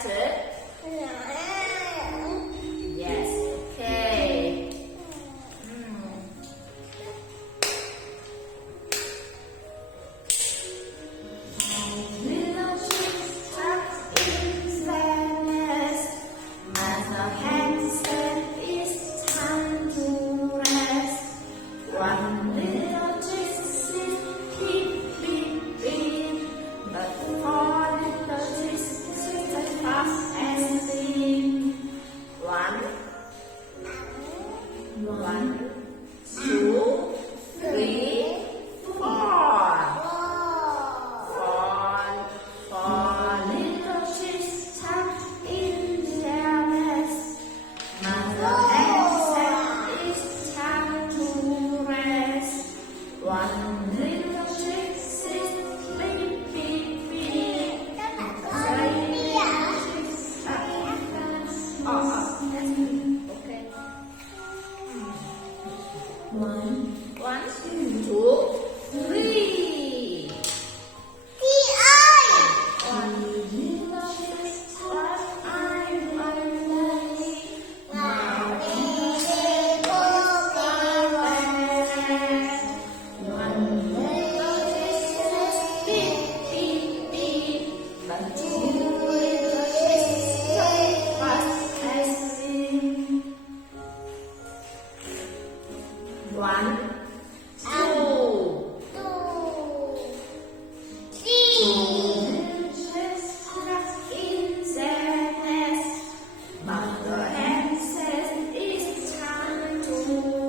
started? Yes, okay. Little chicks tucked in their nest. Mother hen said it's time to rest. One little chick said beep, beep, beep. But four little chicks sit as fast as sleep. One, 2, 3, 4. Four little chicks tucked in their nest. Mother hen said it's time to rest. One little chick said beep, beep, beep. That's good. Okay. 1, 2, 3. One little chick what I wonder. Now they go away. One little chick says beep, beep, beep. But two little chicks so fast asleep. 1, 2. Mother hen says it's time to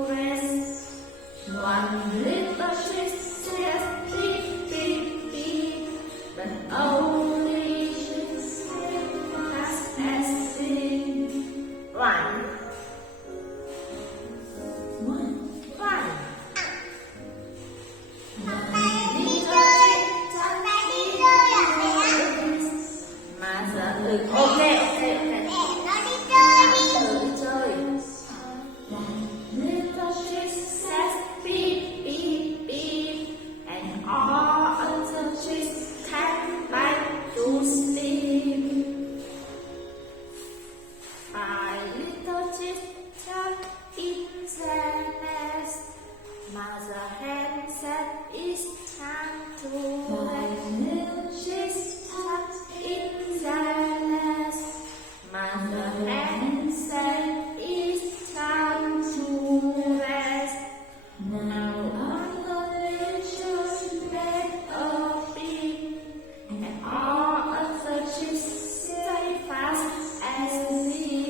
rest. One little chick says beep, beep, beep. But only she said fast asleep. 1. Okay. Little chick says beep, beep, beep. And all other chicks come back to sleep. 5 little chicks tucked in their nest. Mother hen said it's time to rest. Little chicks tucked in their nest. Mother hen said it's time to rest. Now all the little make a beep, and all other chicks stay fast asleep.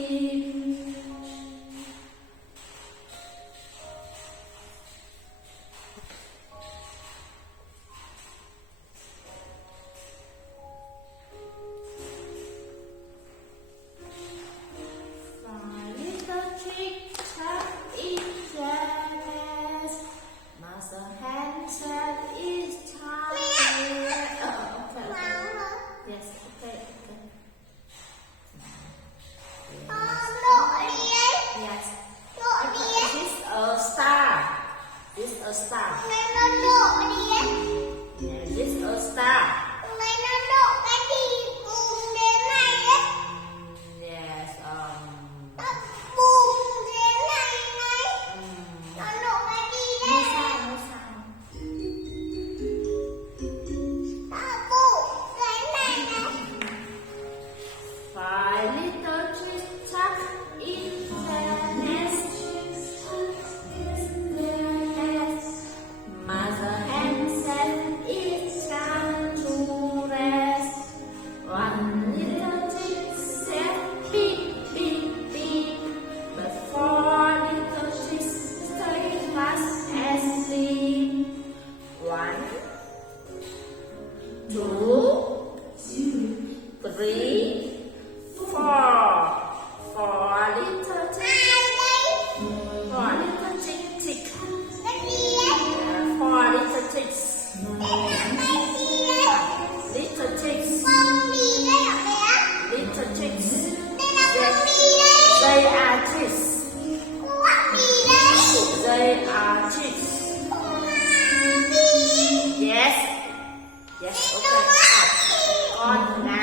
This a star. This a star. Yes. Five little chicks tucked in their nest. Mother hen said it's time to rest. One little chick said beep, beep, beep. But four little chicks stay fast asleep. 1, 2, 3, 4. 4 little chicks. 4 little chicks. 4 little chicks. Little chicks. Little chicks. They are chicks. They are chicks. Yes. Yes, okay. Con nè.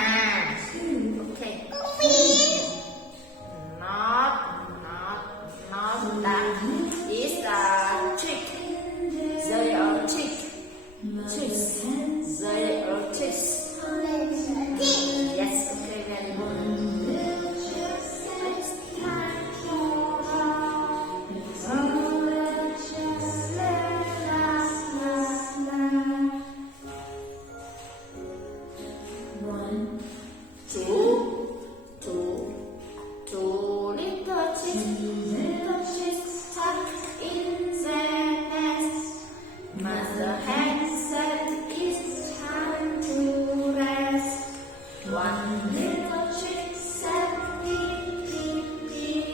One little chick said beep, beep, beep.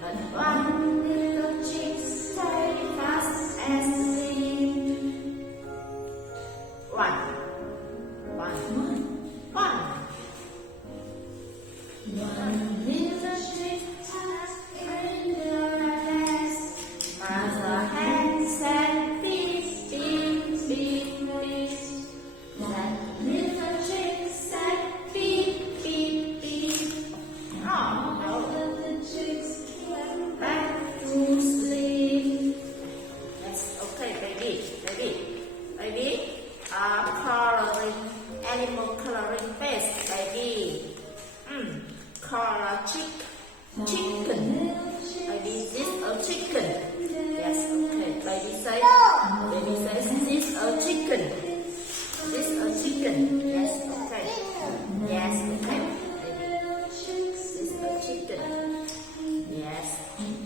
But one little chick stayed fast asleep. One. One little chick tucked in her nest. Mother hen said beep, beep, beep, beep. That little chick said beep, beep, beep. Oh, all of the chicks went back to sleep. Yes, okay, baby. Coloring, animal coloring face, baby. Color chicken. Baby, this a chicken. Yes, okay. Baby say, this a chicken. This a chicken. Yes, okay. Yes, okay. Baby, this a chicken. Yes,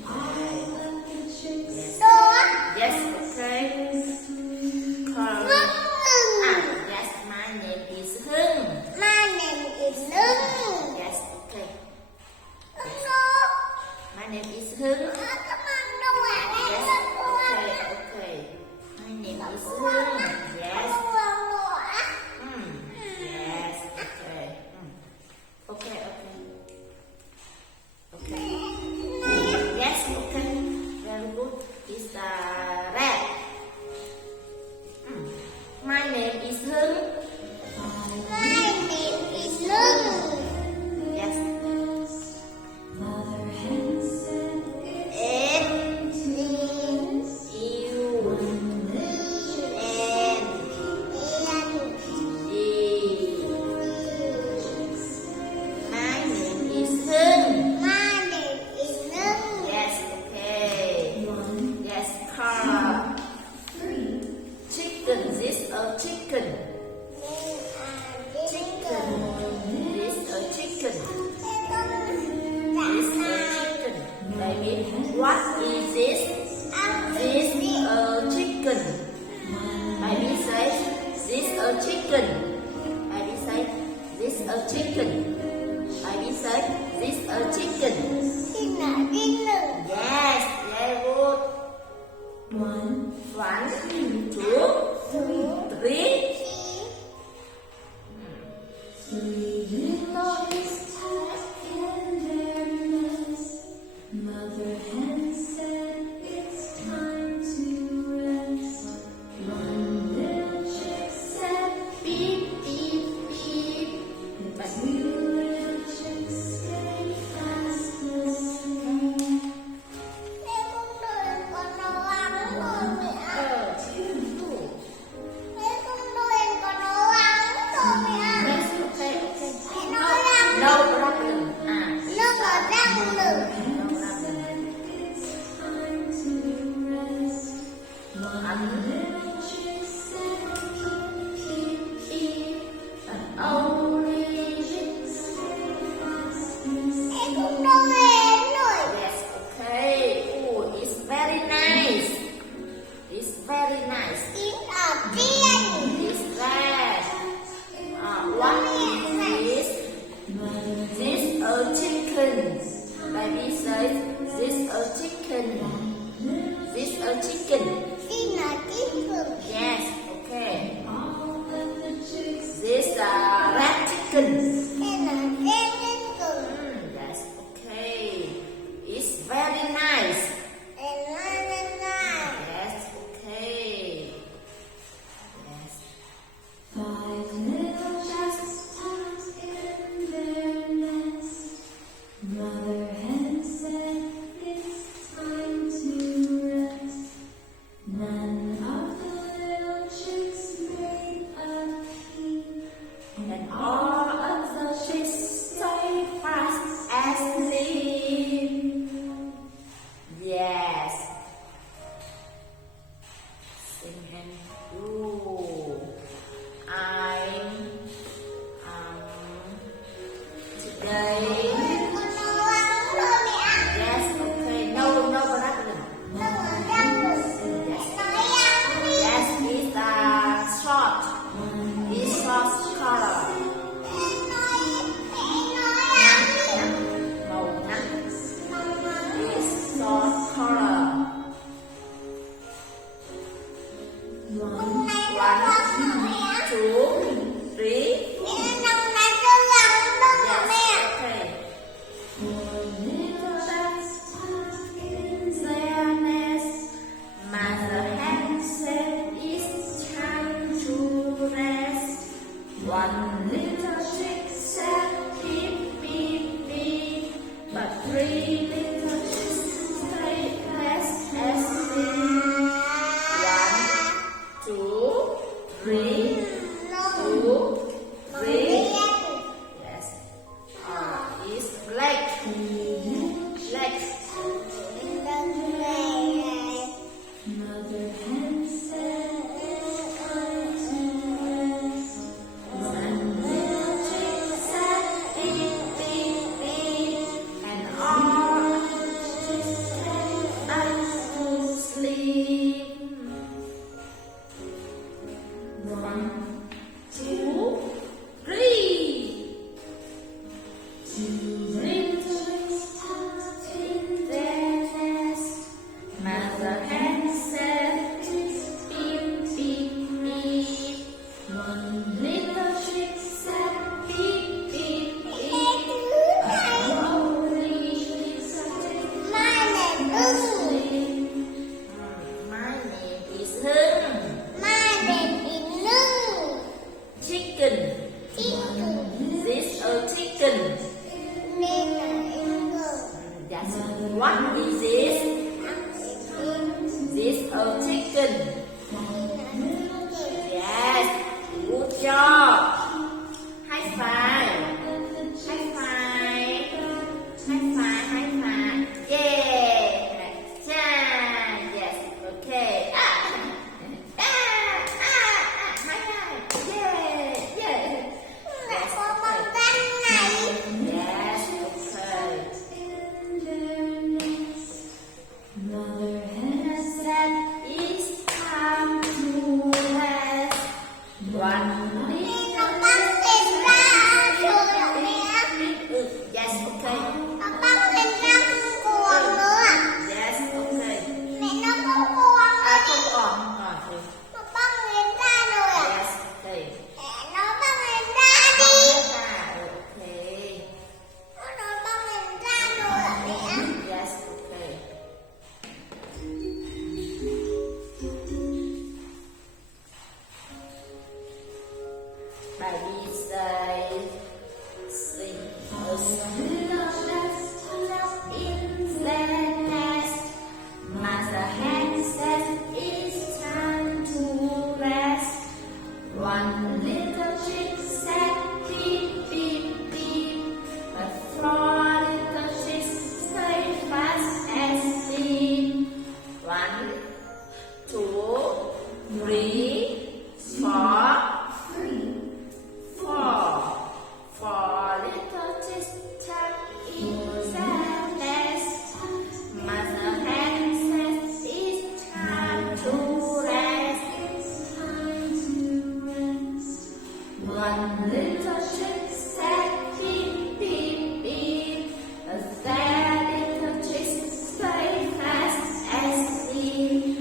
okay. Yes. Yes, okay. Color. Yes, my name is Hưng. Yes, okay. My name is Hưng. Yes, okay. My name is Hưng. Yes. Yes, okay. Okay. Yes, okay. Very good. It's the red. My name is Hưng. Yes. Chicken. This a chicken. Baby, what is this? This a chicken. Baby say, this a chicken. Baby say, this a chicken. Baby say, this a chicken. Yes, very good. One, two, three. Three little chicks tucked in their nest. Mother hen said it's time to rest. One little chick said beep, beep, beep. But three little chicks stayed fast asleep. Baby says, this a chicken. This a chicken. Yes, okay. This a red chicken. Yes, okay. It's very nice. Yes, okay. Yes. Five little ducks tucked in their nest. Mother hen said it's time to rest. None of the little chicks made a peep, and all of the chicks stayed fast asleep. Yes. Sing and do. Today. Three little chicks play fast asleep. 1, 2, 3, 2, 3. Yes. Is black. Black. Mother hen said, one little chick said, beep, beep, beep, and all chicks said, I could sleep. 1, 2, 3. Two little chicks tucked in their nest. Mother hen said, beep, beep, beep. One little chick said, beep, beep, beep. Only little chick My name is Hưng. Chicken. This a chicken. That's what is this? This a chicken. Yes, good job. High five. High five. High five. High five. Yeah. Yes. Okay. High five. Yeah. Yeah. Yes. Mother hen said it's time to rest. One little Yes, okay. Yes, okay. Không còn. Yes, okay. Yes, okay. Baby say, sing a little left in their nest. Mother hen says it's time to rest. One little chick said beep, beep, beep. But 4 little chicks stay fast asleep. 1, 2, 3, 4. 4 little chicks tucked in their nest. Mother hen says it's time to rest. One little chick said beep, beep, beep. That little chicks stay fast asleep.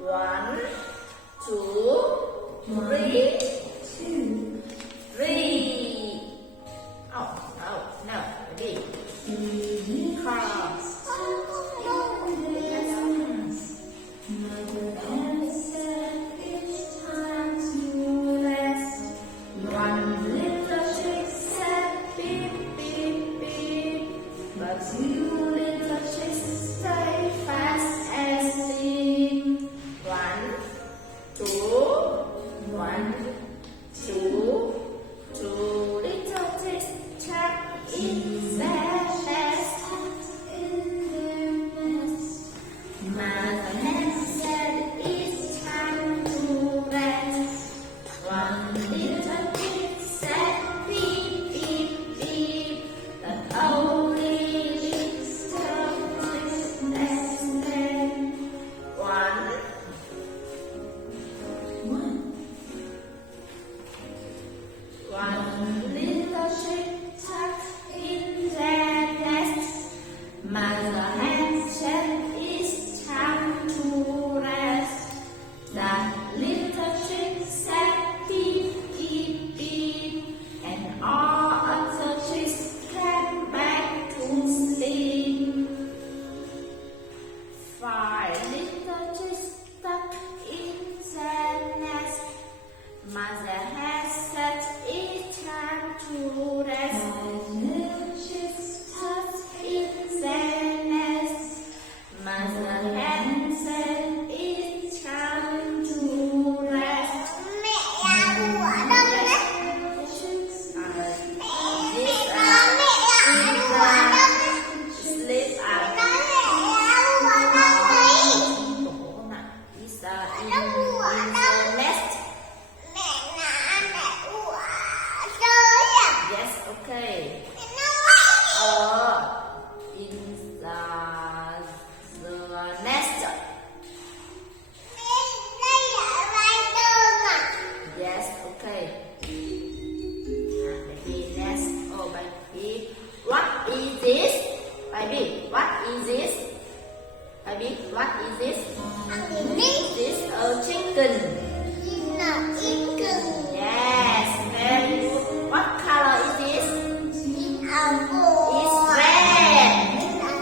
1, 2, 3. 3. Oh, no, ready. Cross. Mother hen said it's time to rest. One little chick said beep, beep, beep. But 2 little chicks stay fast asleep. 1, 2, 1, 2. 2 little chicks tucked in their nest. Mother hen said it's time to rest. One little chick said beep, beep, beep. But only little chicks rested. 1. One little chick tucked in their Baby, what is this? Baby, what is this? This is a chicken. Yes, very good. What color is this? It's red. What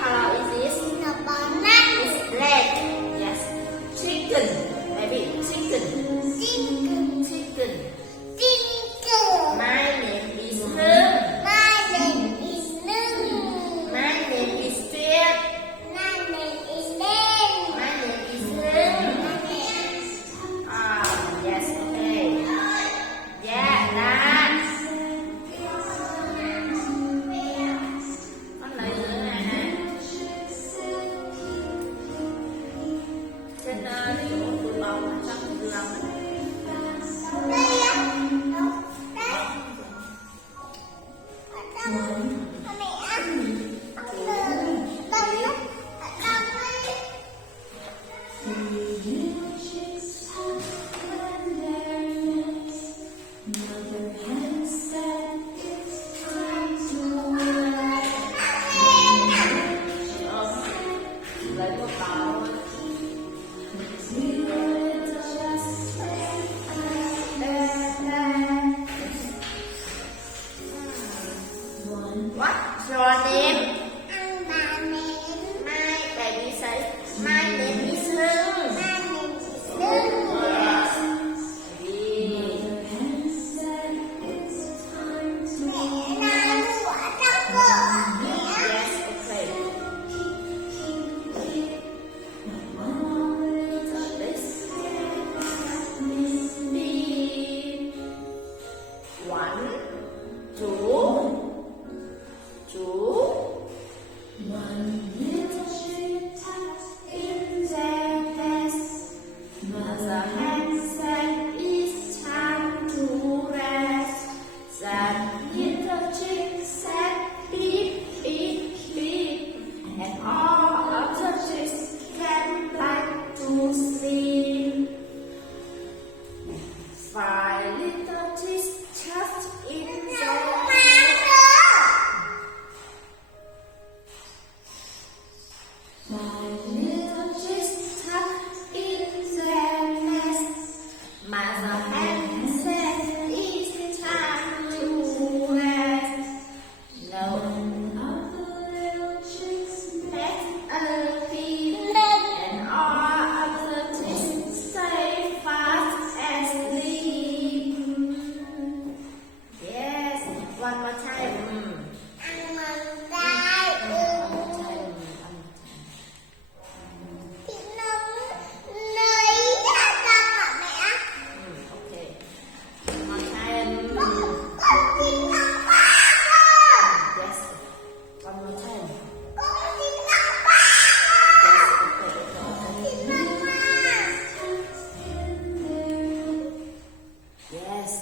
color is this? It's black. Yes, chicken. Baby, chicken. Chicken. My name is Hương. My name is Tuyết. My name is Hương. Yes, okay. Yeah, that. Con lấy nữa này nè. Trên chỗ túi bóng, trong túi bóng. Lấy một bao. What's your name? My baby says, my name is Hương. Yes. Yes, okay. One, two. One little tree tucked in their vest. Mother hen said it's time to rest. That little chick said beep, beep, beep. And all of the chicks came back to sleep. 5 little chicks tucked in their My little chicks tucked in their nest. Mother hen said it's time to rest. None of the little chicks met a peep, and all of the chicks stay fast asleep. Yes, one more time. Yes.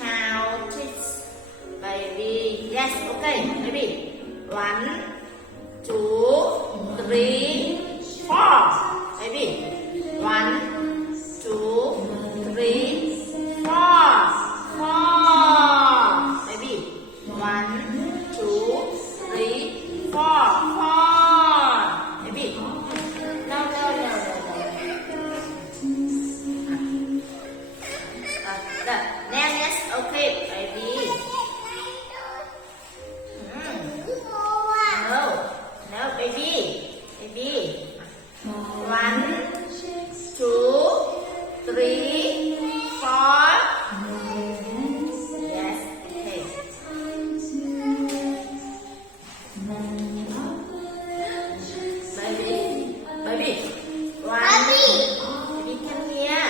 count it, baby. Yes, okay, baby. 1, 2, 3, 4. Baby. 1, 2, 3, 4. 4. Baby. 1, 2, 3, 4. 4. Baby. No. Next, okay, baby. No, baby. 1, 2, 3, 4. Yes, okay. Baby. 1. Baby, come here.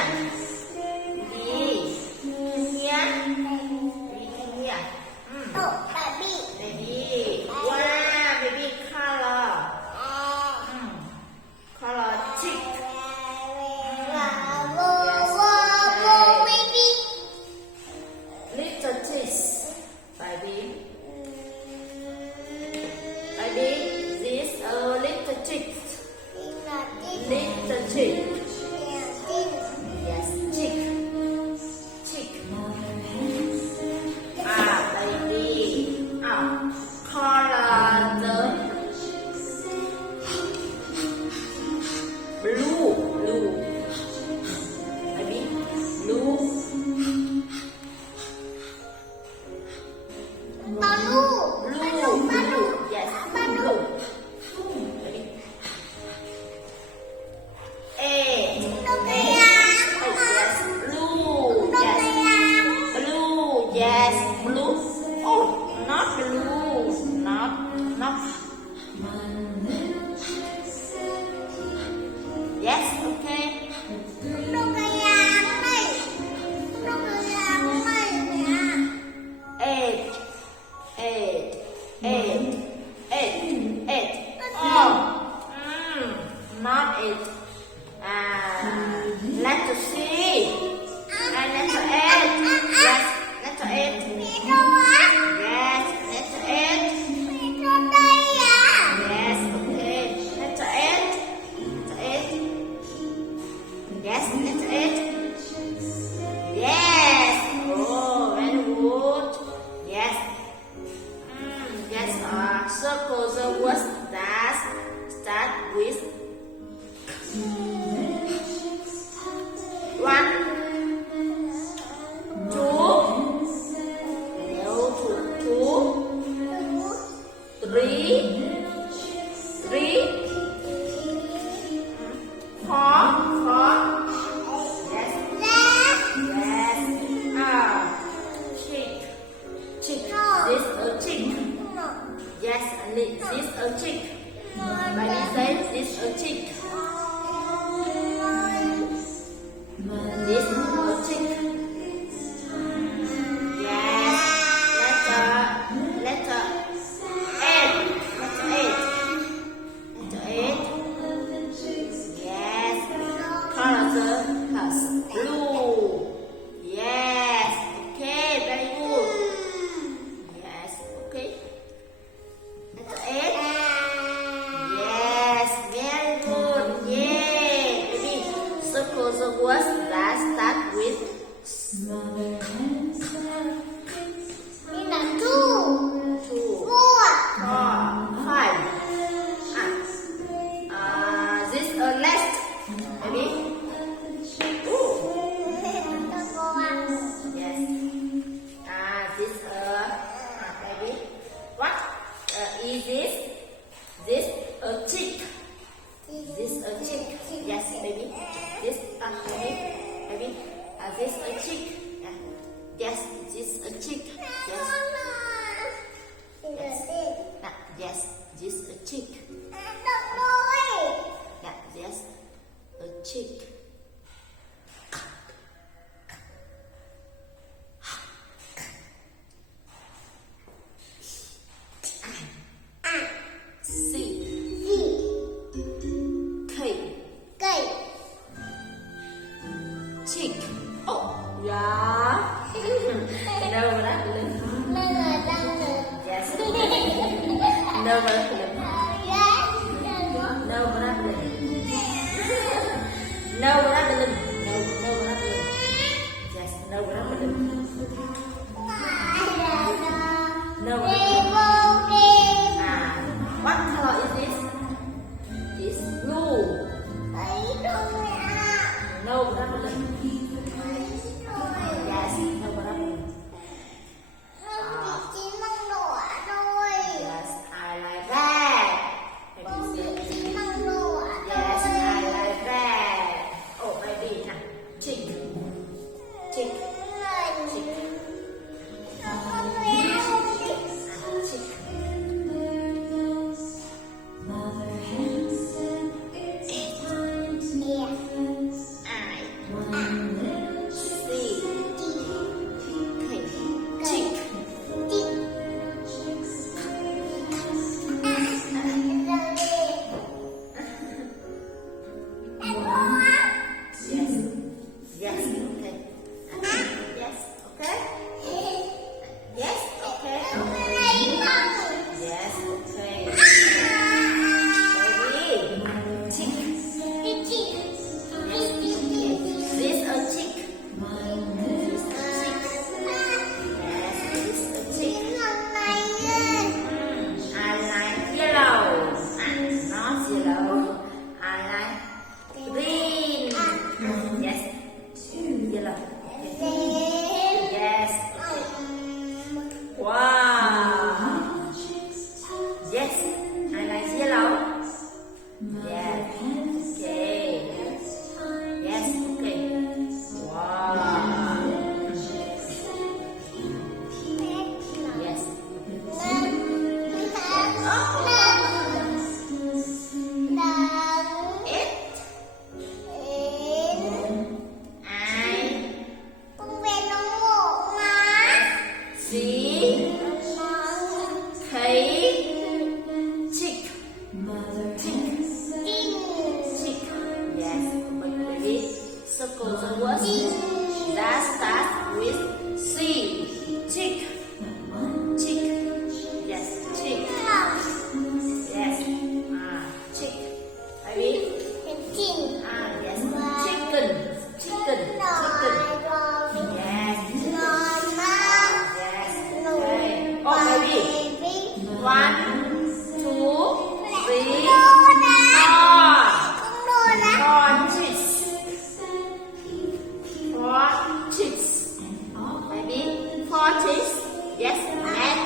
Baby, come here. Baby. Wow, baby color. Color chick. Little cheese, baby. This a little chick. Little chick. Yes, chick. Baby. Color the blue. Baby, blue. Yes, blue. Baby. 8. Yes, blue. Yes, blue. Oh, not blue. Not. Yes, okay. 8. Oh, not 8. Letter C. Letter 8. Yes, letter 8. Yes, letter 8. Yes, okay. Letter 8. Yes, letter 8. Yes. Oh, very good. Yes. Yes. Circle the words that start with 1, 2, 3, 4. Yes. Chick. This a chick. Yes, this a chick. Baby say this a chick. This a chick. Yes. Letter 8. Yes. Color blue. Yes. Okay, very good. Yes, okay. Letter 8. Yes, very good. Yeah, baby. Circle the words that start with 2, 4, 5. This a last, baby. Yes. This baby. What is this? This a chick. Yes, baby. This baby. This a chick. Yes, this a chick. Yes. Yes, this a chick. Yes, a chick. Chick. Oh, yeah. No problem. No problem. No problem. No problem. Yes, no problem. No problem. What color is this? It's blue. No problem. Yes, no problem. Yes, I like that. Yes, I like that. Oh, baby, chick, chick, chick, chick. Circle the words that start with C. Chick. Chick. Yes, chick. Yes. Chick. Baby. Yes. Chicken. Chicken. Chicken. Yes. Yes. Okay. Oh, baby. 1, 2, 3, 4 chicks. Baby, 4 chicks. Yes, mat.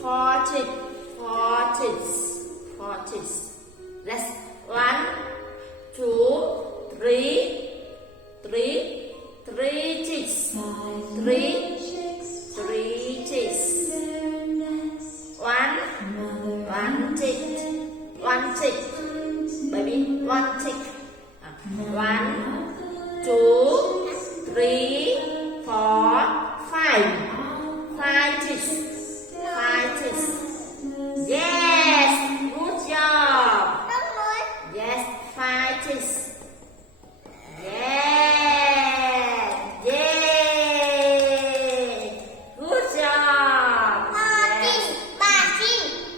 4 chicks. 4 chicks. 4 chicks. That's 1, 2, 3 chicks. 3 chicks. 1 chick. 1 chick. Baby, 1 chick. 1, 2, 3, 4, 5. 5 chicks. 5 chicks. Yes, good job. Yes, 5 chicks. Yeah, good job. Yes.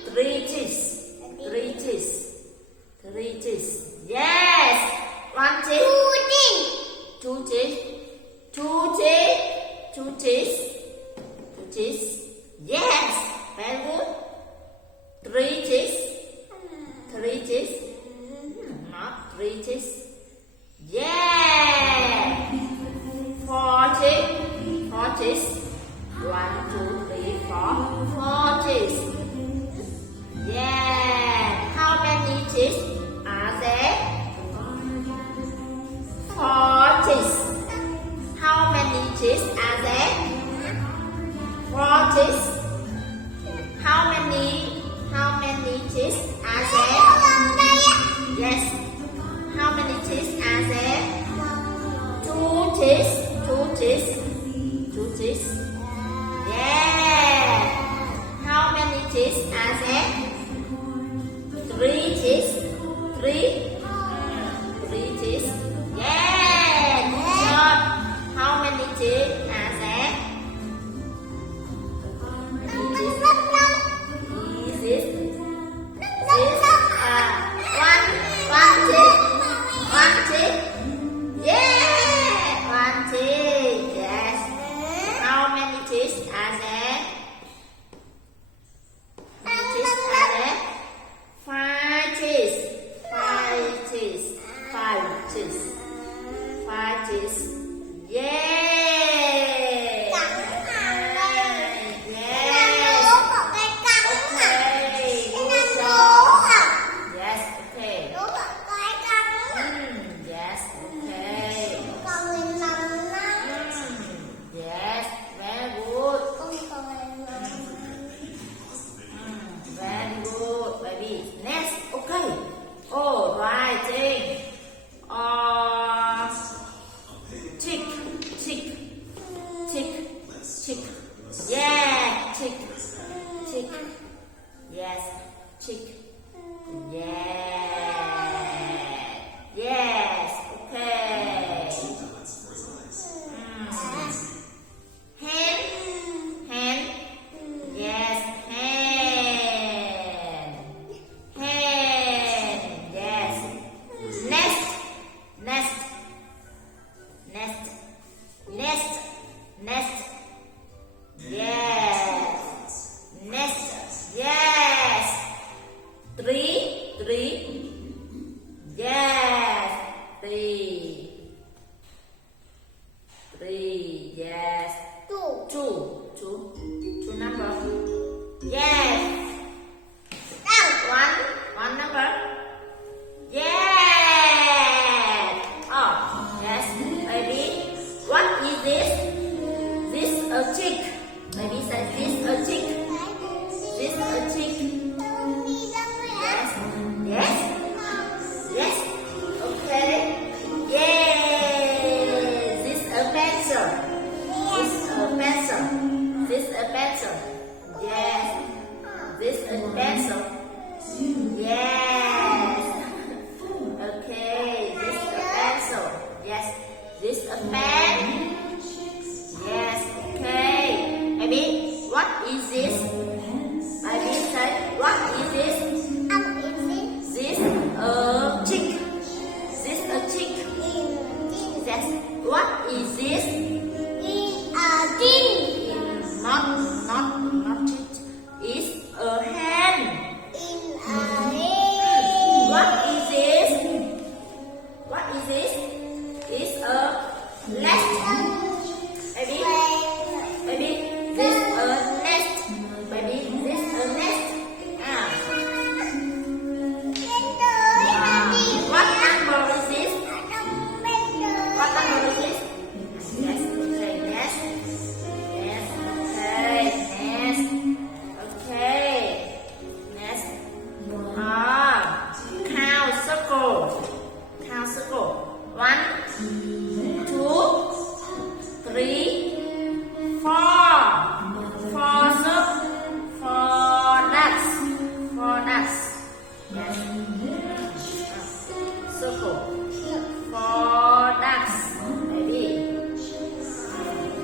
3 chicks. 3 chicks. 3 chicks. Yes. 1 chick. 2 chicks. 2 chicks. 2 chicks. 2 chicks. Yes. Very good. 3 chicks. 3 chicks. Not 3 chicks. Yeah. 4 chicks. 4 chicks. 1, 2, 3, 4. 4 chicks. Yeah. How many chicks are there? 4 chicks. How many chicks are there? 4 chicks. How many chicks are there? Yes. How many chicks are there? 2 chicks. 2 chicks. 2 chicks. Yeah. How many chicks are there? 3 chicks. 3 chicks. Yeah, good job. How many chicks are there? this? This a chick. Baby says this a chick. This a chick. Yes. Yes. Yes. Okay. Yay! This a pencil. This a pencil. This a pencil. Yes. This a pencil. Yes. Okay. This a pencil. Yes. This a pen. Yes. Okay. Baby, what is this? Baby say, what is this? This a chick. This a chick. Yes. What is this? Not chick. It's a hand. What is this? What is this? It's a nest. Baby, this a nest. Baby, this a nest. What number is this? What number is this? Yes, okay, nest. Yes, okay, nest. Okay, nest. Count circle. Count circle. 1, 2, 3, 4. 4 nuts. 4 nuts. Yes. Circle. 4 nuts. Baby.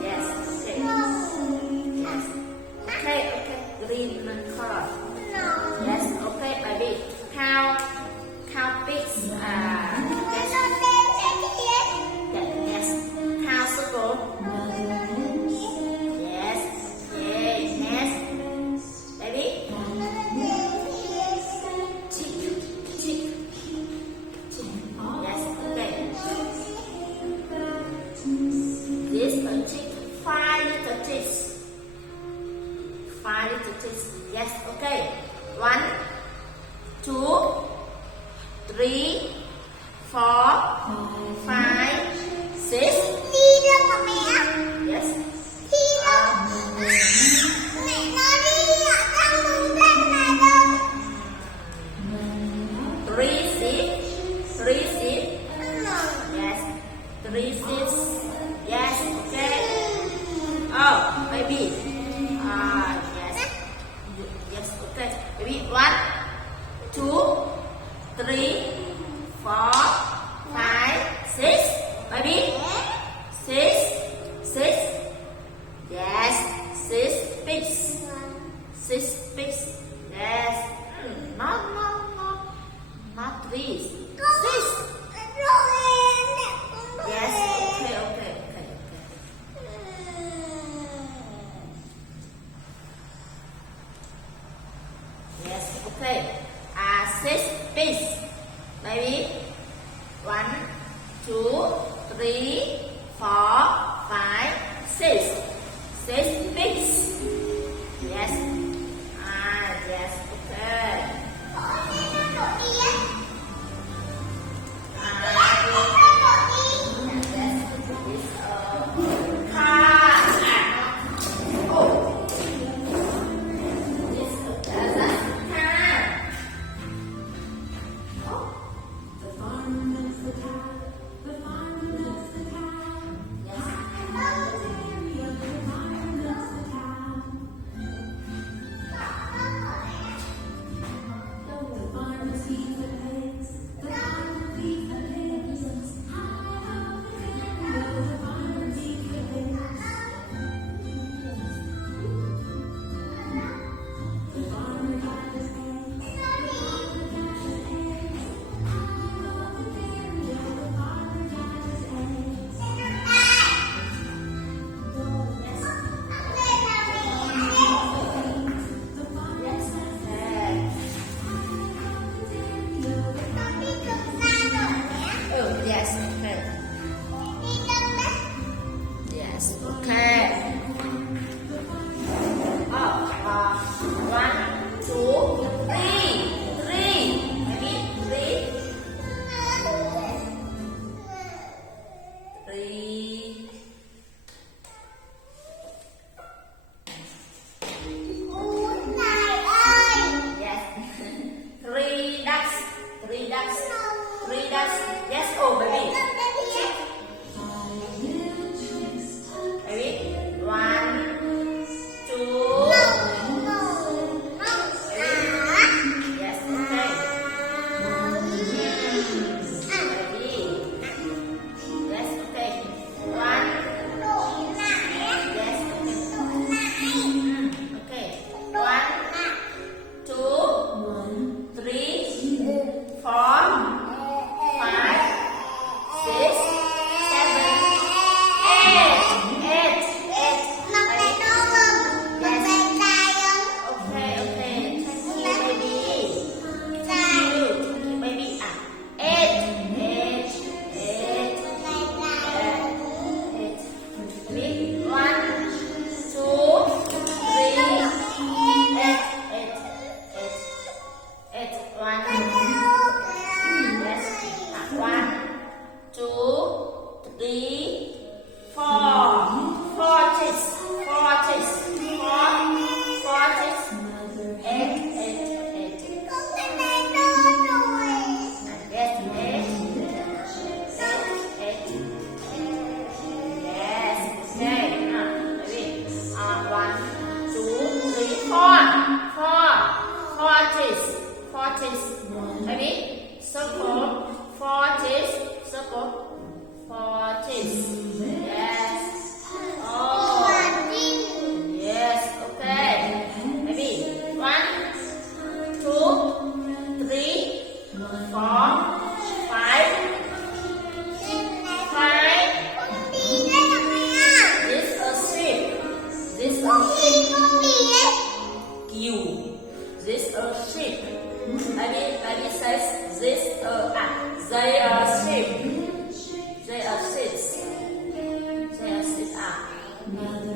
Yes. Okay. Yes. Okay. Green color. Yes. Okay, baby. Count pigs. Yes. Count circle. Yes. Okay. Next. Baby. Chick. Yes. Okay. This a chick. 5 little chicks. 5 little chicks. Yes. Okay. 1, 2, 3, 4, 5, 6. Yes. 3 seats. Yes. 3 seats. Yes. Okay. Oh, baby. Yes. Yes. Okay. Baby. 1, 2, 3, 4, 5, 6. Baby. 6. Yes. 6 pigs. 6 pigs. Yes. Not 3. 6. Yes. Okay. Yes. Okay. 6 pigs. Baby. 1, 2, 3, 4, 5, 6. 6 pigs. Yes. Yes. Okay.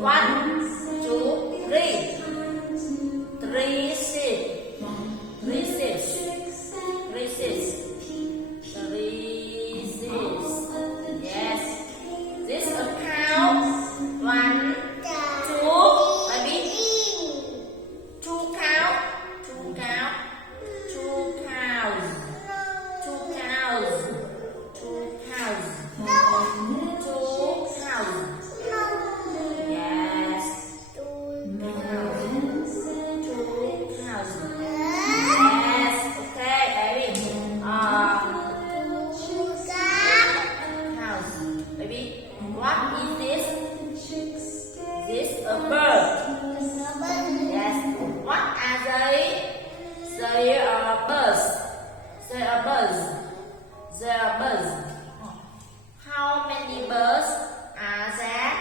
1, 2, 3. 3, 6. 3, 6. 3, 6. 3, 6. Yes. This account. 1, 2. Baby. 2 count. 2 count. 2 cows. 2 cows. 2 cows. 2 cows. Yes. 2 cows. 2 cows. Yes. Okay, Erin. Cows. Baby, what is this? This a bird. Yes. What are they? They are birds. They are birds. They are birds. How many birds are there?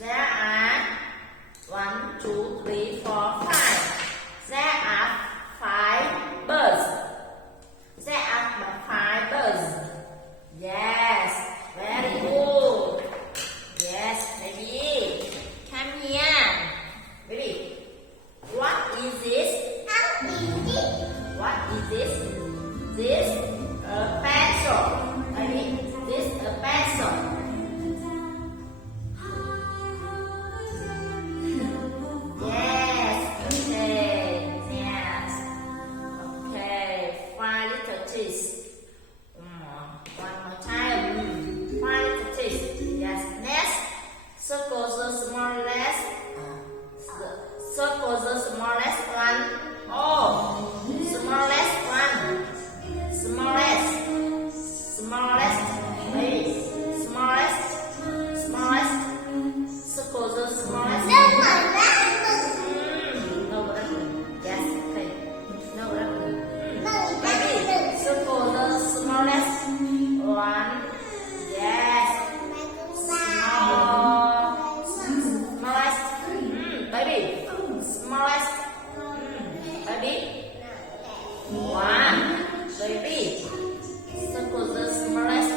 There are 1, 2, 3, 4, 5. There are 5 birds. There are 5 birds. Yes, very good. Yes, baby. Come here. Baby, what is this? What is this? This a pencil. Baby, this a pencil. Yes, okay, yes. Okay, 5 little teeth. One more time. 5 little teeth. Yes, next, circle the smallest. Circle the smallest one. Oh, smallest one. Smallest. Baby, smallest. Circle the smallest. No wrapping. Yes, okay. No wrapping. Baby, circle the smallest one. Yes. Smallest. Baby, smallest. Baby. 1. Baby, circle the smallest.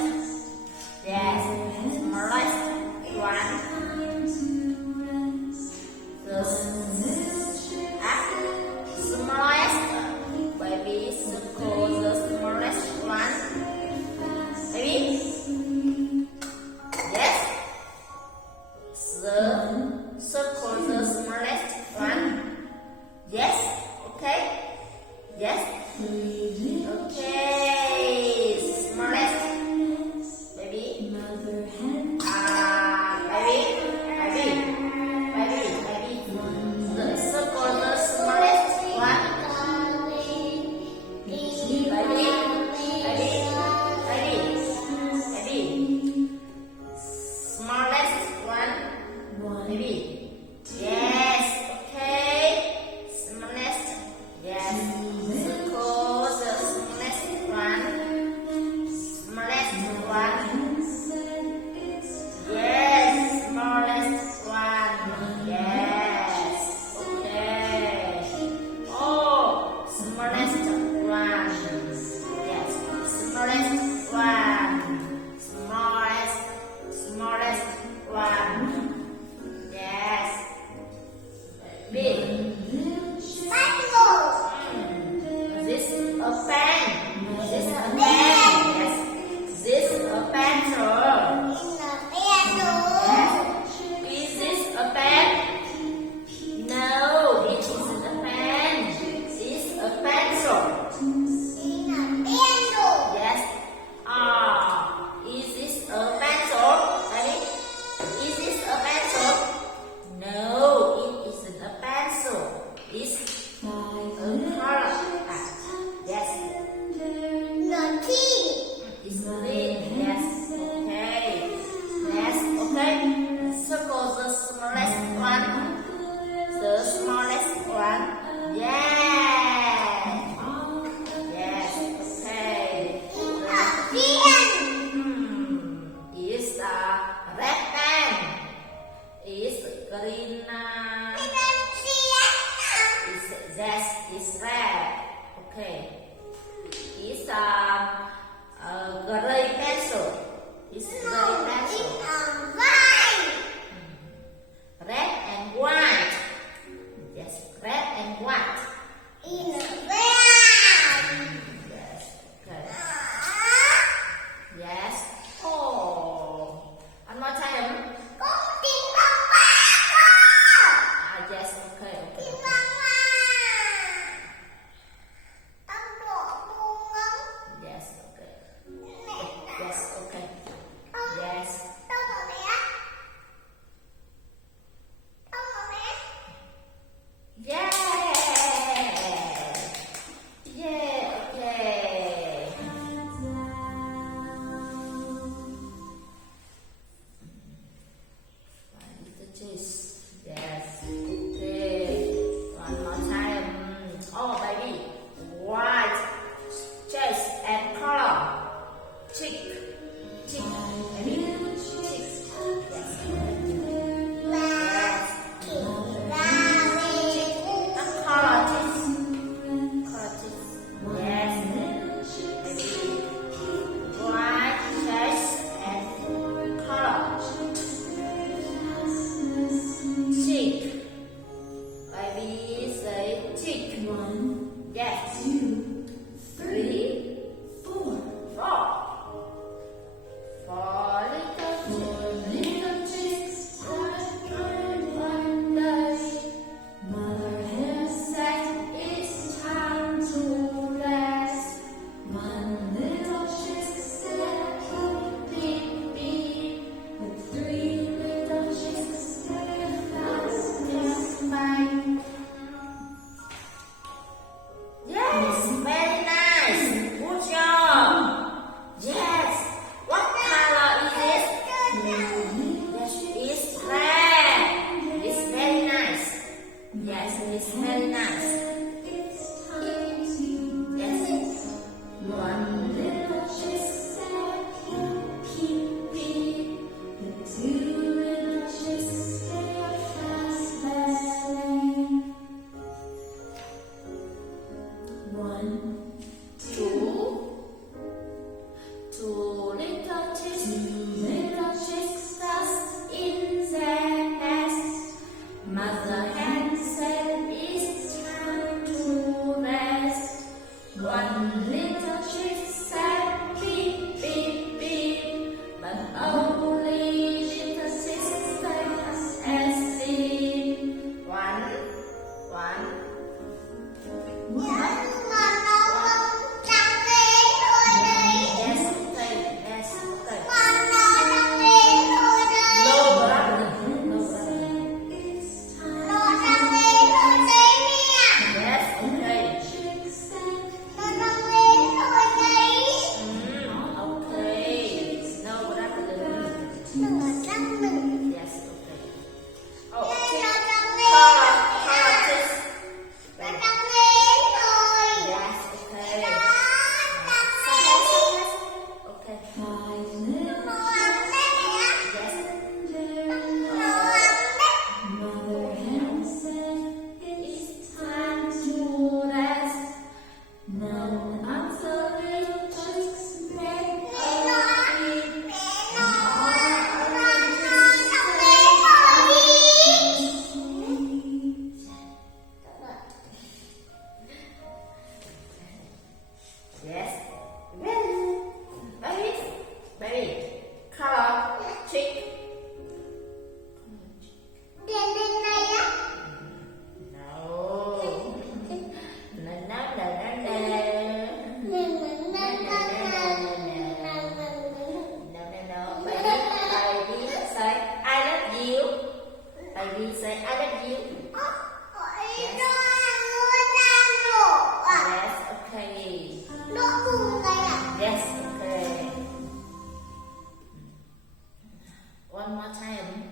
one more time.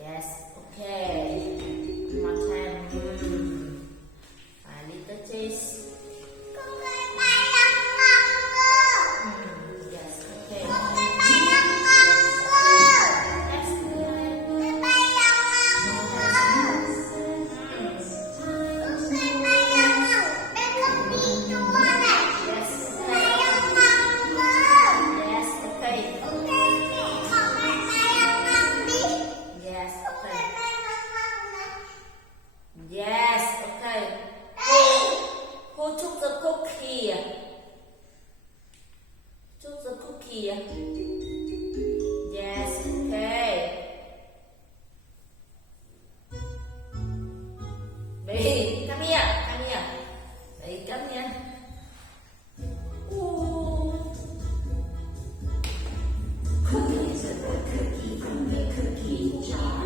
Yes, okay. One more time. A little taste. Yes, okay. Yes, okay. Who took the cookie? Took the cookie. Yes, okay. Baby, come here, come here. Baby, come here. Ooh. Cookie took the cookie from the cookie jar.